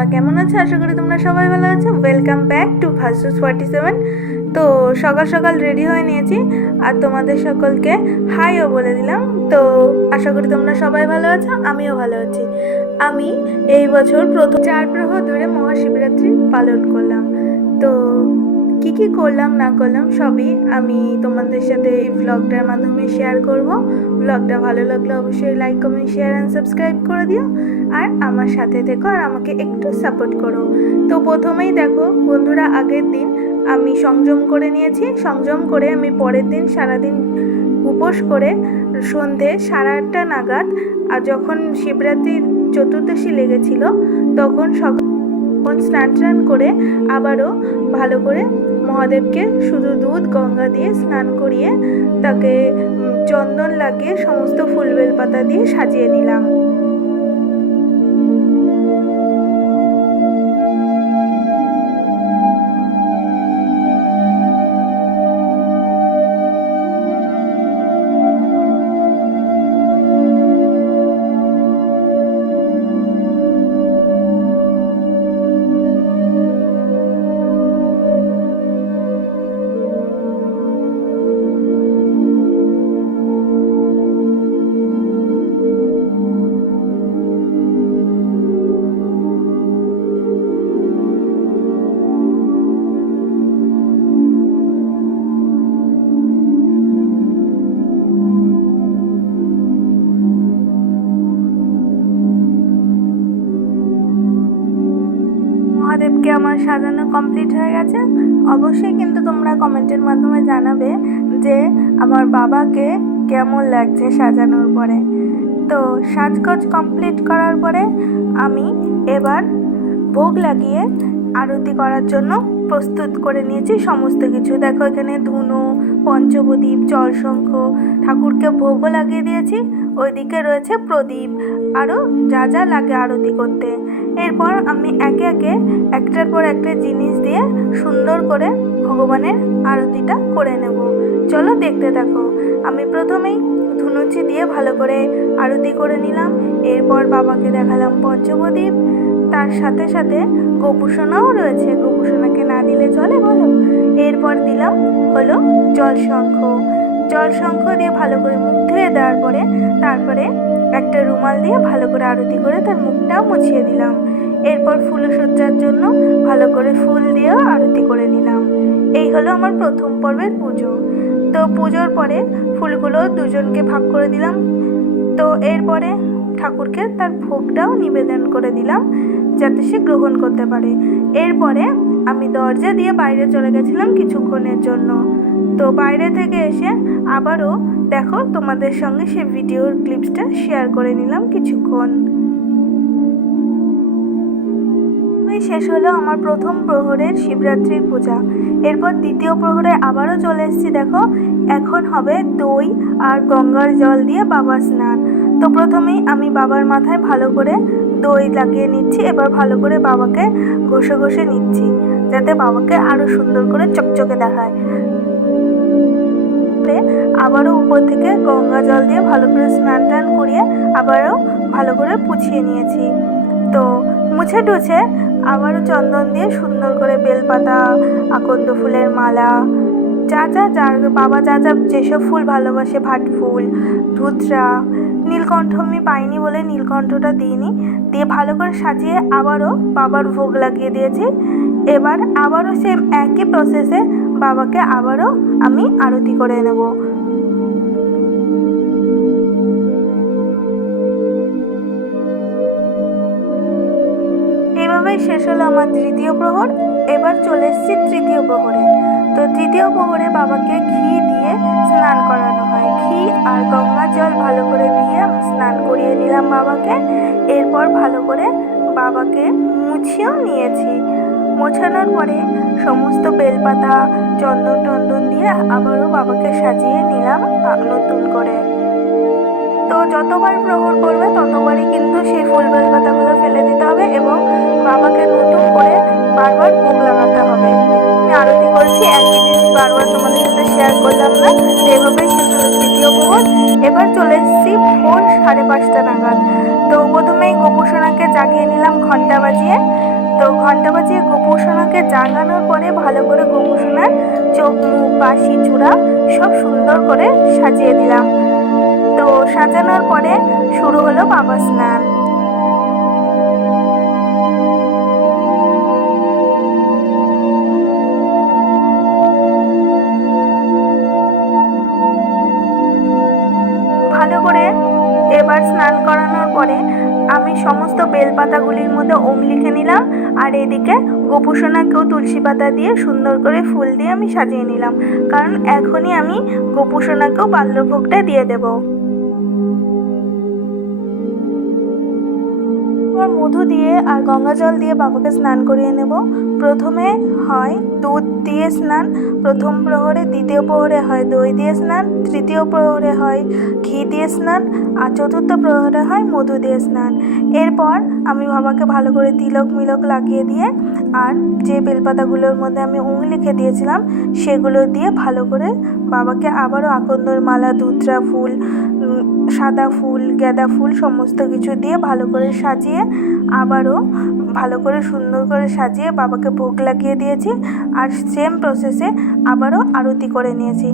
তোমরা কেমন আছো? আশা করি তোমরা সবাই ভালো আছো। Welcome back to ভার্সুস 47। তো সকাল সকাল রেডি হয়ে নিয়েছি আর তোমাদের সকলকে হাইও বলে দিলাম। তো আশা করি তোমরা সবাই ভালো আছো, আমিও ভালো আছি। আমি এই বছর প্রথম 4 প্রহর ধরে মহাশিবরাত্রি পালন করলাম। তো কী কী করলাম না করলাম সবই আমি তোমাদের সাথে এই ভ্লগটার মাধ্যমে শেয়ার করব। ভ্লগটা ভালো লাগলে অবশ্যই like, comment, share and subscribe করে দিও আর আমার সাথে থেকো আর আমাকে একটু সাপোর্ট করো। তো প্রথমেই দেখো বন্ধুরা, আগের দিন আমি সংযম করে নিয়েছি। সংযম করে আমি পরের দিন সারাদিন উপোস করে সন্ধে 8:30 নাগাদ, আর যখন শিবরাত্রির চতুর্দশী লেগেছিল তখন স্নান করে আবারও ভালো করে মহাদেবকে শুধু দুধ গঙ্গা দিয়ে স্নান করিয়ে তাকে চন্দন লাগিয়ে সমস্ত ফুল বেলপাতা দিয়ে সাজিয়ে নিলাম। মহাদেবকে আমার সাজানো কমপ্লিট হয়ে গেছে। অবশ্যই কিন্তু তোমরা কমেন্টের মাধ্যমে জানাবে যে আমার বাবাকে কেমন লাগছে সাজানোর পরে। তো সাজগোজ কমপ্লিট করার পরে আমি এবার ভোগ লাগিয়ে আরতি করার জন্য প্রস্তুত করে নিয়েছি সমস্ত কিছু। দেখো এখানে ধুনো, পঞ্চপ্রদীপ, জলশঙ্খ, ঠাকুরকে ভোগও লাগিয়ে দিয়েছি। ওইদিকে রয়েছে প্রদীপ, আরও যা যা লাগে আরতি করতে। এরপর আমি একে একে একটার পর একটা জিনিস দিয়ে সুন্দর করে ভগবানের আরতিটা করে নেব। চলো দেখতে থাকো। আমি প্রথমেই ধুনুচি দিয়ে ভালো করে আরতি করে নিলাম। এরপর বাবাকে দেখালাম পঞ্চপ্রদীপ, তার সাথে সাথে গোপুসোনাও রয়েছে। গোপুসোনাকে না দিলে চলে বলো? এরপর দিলাম হলো জলশঙ্খ দিয়ে ভালো করে মুখ ধুয়ে দেওয়ার পরে তারপরে একটা রুমাল দিয়ে ভালো করে আরতি করে তার মুখটাও মুছিয়ে দিলাম। এরপর ফুলসজ্জার জন্য ভালো করে ফুল দিয়েও আরতি করে নিলাম। এই হলো আমার প্রথম পর্বের পুজো। তো পুজোর পরে ফুলগুলো দুজনকে ভাগ করে দিলাম। তো এরপরে ঠাকুরকে তার ভোগটাও নিবেদন করে দিলাম যাতে সে গ্রহণ করতে পারে। এরপরে আমি দরজা দিয়ে বাইরে চলে গেছিলাম কিছুক্ষণের জন্য। তো বাইরে থেকে এসে আবারও দেখো তোমাদের সঙ্গে সে ভিডিওর ক্লিপসটা শেয়ার করে নিলাম কিছুক্ষণ। শেষ হলো আমার প্রথম প্রহরের শিবরাত্রির পূজা। এরপর দ্বিতীয় প্রহরে আবারও চলে এসেছি। দেখো এখন হবে দই আর গঙ্গার জল দিয়ে বাবার স্নান। তো প্রথমেই আমি বাবার মাথায় ভালো করে দই লাগিয়ে নিচ্ছি। এবার ভালো করে বাবাকে ঘষে ঘষে নিচ্ছি যাতে বাবাকে আরও সুন্দর করে চকচকে দেখায়। আবারও উপর থেকে গঙ্গা জল দিয়ে ভালো করে স্নান টান করিয়ে আবারও ভালো করে পুছিয়ে নিয়েছি। তো মুছে টুছে আবারও চন্দন দিয়ে সুন্দর করে বেলপাতা, আকন্দ ফুলের মালা, যার বাবা যেসব ফুল ভালোবাসে, ভাট ফুল, ধুতরা, নীলকণ্ঠ আমি পাইনি বলে নীলকণ্ঠটা দিইনি, দিয়ে ভালো করে সাজিয়ে আবারও বাবার ভোগ লাগিয়ে দিয়েছি। এবার আবারও সেম একই প্রসেসে বাবাকে আবারও আমি আরতি করে নেব। এইভাবেই শেষ হলো আমার দ্বিতীয় প্রহর। এবার চলে এসেছি তৃতীয় প্রহরে। তো তৃতীয় প্রহরে বাবাকে ঘি দিয়ে স্নান করানো হয়। ঘি আর গঙ্গা জল ভালো করে দিয়ে আমি স্নান করিয়ে নিলাম বাবাকে। এরপর ভালো করে বাবাকে মুছিয়েও নিয়েছি। মোছানোর পরে সমস্ত বেলপাতা, চন্দন দিয়ে আবারও বাবাকে সাজিয়ে নিলাম নতুন করে। তো যতবার প্রহর করবে ততবারই কিন্তু সেই ফুল বেলপাতাগুলো ফেলে দিতে হবে এবং বাবাকে নতুন করে বারবার ভোগ লাগাতে হবে। আমি আরতি করছি, একই জিনিস বারবার তোমাদের সাথে শেয়ার করলাম না। এভাবেই শেষ হলো তৃতীয় প্রহর। এবার চলে এসেছি ভোর 5:30 নাগাদ। তো প্রথমেই গোপুসোনাকে জাগিয়ে নিলাম ঘন্টা বাজিয়ে। তো ঘন্টা বাজিয়ে গোপুসোনাকে জাগানোর পরে ভালো করে গোপুসোনার চোখ, মুখ, বাঁশি, চূড়া সব সুন্দর করে সাজিয়ে দিলাম। তো সাজানোর পরে শুরু হলো বাবা স্নান। ভালো করে এবার স্নান করানোর পরে আমি সমস্ত বেলপাতাগুলির মধ্যে ওম লিখে নিলাম, আর এদিকে গোপুসোনাকেও তুলসী পাতা দিয়ে সুন্দর করে ফুল দিয়ে আমি সাজিয়ে নিলাম, কারণ এখনই আমি গোপুসোনাকেও বাল্যভোগটা দিয়ে দেবো। মধু দিয়ে আর গঙ্গা জল দিয়ে বাবাকে স্নান করিয়ে নেব। প্রথমে হয় দুধ দিয়ে স্নান, প্রথম প্রহরে, দ্বিতীয় প্রহরে হয় দই দিয়ে স্নান, তৃতীয় প্রহরে হয় ঘি দিয়ে স্নান, আর চতুর্থ প্রহরে হয় মধু দিয়ে স্নান। এরপর আমি বাবাকে ভালো করে তিলক মিলক লাগিয়ে দিয়ে আর যে বেলপাতাগুলোর মধ্যে আমি ওম লিখে দিয়েছিলাম সেগুলো দিয়ে ভালো করে বাবাকে আবারও আকন্দর মালা, ধুতরা ফুল, সাদা ফুল, গাঁদা ফুল সমস্ত কিছু দিয়ে ভালো করে সাজিয়ে আবারও ভালো করে সুন্দর করে সাজিয়ে বাবাকে ভোগ লাগিয়ে দিয়েছি, আর সেম প্রসেসে আবারও আরতি করে নিয়েছি।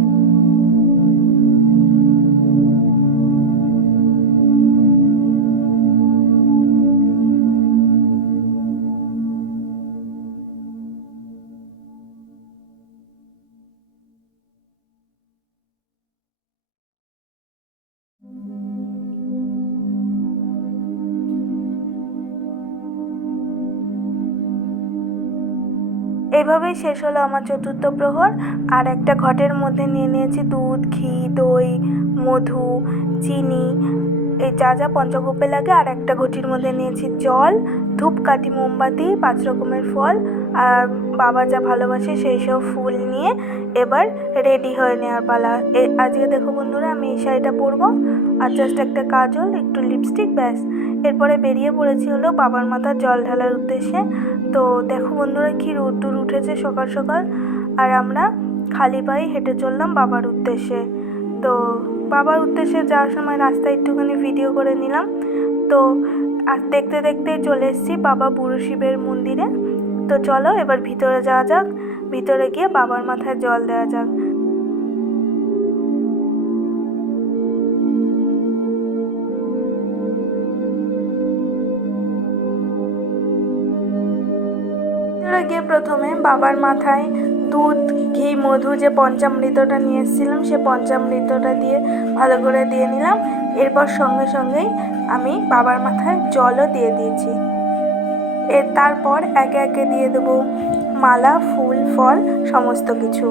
এইভাবেই শেষ হলো আমার চতুর্থ প্রহর। আর একটা ঘটের মধ্যে নিয়ে নিয়েছি দুধ, ঘি, দই, মধু, চিনি, এই যা যা পঞ্চগব্যে লাগে, আর একটা ঘটির মধ্যে নিয়েছি জল, ধূপকাঠি, মোমবাতি, 5 রকমের ফল, আর বাবা যা ভালোবাসে সেই সব ফুল নিয়ে এবার রেডি হয়ে নেওয়ার পালা। আজকে দেখো বন্ধুরা, আমি এই শাড়িটা পরবো আর জাস্ট একটা কাজল, একটু লিপস্টিক, ব্যাস। এরপরে বেরিয়ে পড়েছি হলো বাবার মাথার জল ঢালার উদ্দেশ্যে। তো দেখো বন্ধুরা কি রোদ্দুর উঠেছে সকাল সকাল, আর আমরা খালি পায়ে হেঁটে চললাম বাবার উদ্দেশ্যে। তো বাবার উদ্দেশ্যে যাওয়ার সময় রাস্তায় একটুখানি ভিডিও করে নিলাম। তো আর দেখতে দেখতে চলে এসেছি বাবা বুড়ো শিবের মন্দিরে। তো চলো এবার ভিতরে যাওয়া যাক, ভিতরে গিয়ে বাবার মাথায় জল দেওয়া যাক। গিয়ে প্রথমে বাবার মাথায় দুধ, ঘি, মধু যে পঞ্চামৃতটা নিয়ে এসেছিলাম সে পঞ্চামৃতটা দিয়ে ভালো করে দিয়ে নিলাম। এরপর সঙ্গে সঙ্গেই আমি বাবার মাথায় জলও দিয়ে দিয়েছি। তারপর একে একে দিয়ে দেবো মালা, ফুল, ফল সমস্ত কিছু।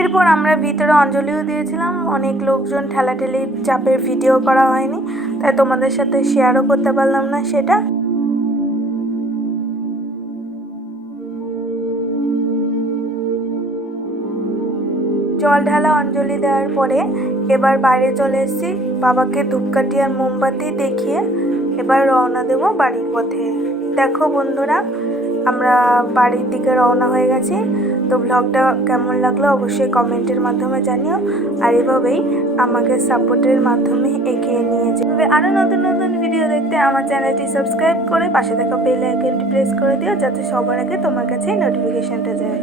এরপর আমরা ভিতরে অঞ্জলিও দিয়েছিলাম। অনেক লোকজন ঠেলাঠেলি চাপের ভিডিও করা হয়নি, তাই তোমাদের সাথে শেয়ারও করতে পারলাম না সেটা। জল ঢালা অঞ্জলি দেওয়ার পরে এবার বাইরে চলে এসেছি, বাবাকে ধূপকাঠি আর মোমবাতি দেখিয়ে এবার রওনা দেব বাড়ির পথে। দেখো বন্ধুরা, আমরা বাড়ির দিকে রওনা হয়ে গেছি। তো ব্লগটা কেমন লাগলো অবশ্যই কমেন্টের মাধ্যমে জানিও, আর এভাবেই আমাকে সাপোর্টের মাধ্যমে এগিয়ে নিয়ে যাবে। আরও নতুন নতুন ভিডিও দেখতে আমার চ্যানেলটি সাবস্ক্রাইব করে পাশে থাকা বেল আইকনটি প্রেস করে দিও, যাতে সবার আগে তোমার কাছে নোটিফিকেশনটা যায়।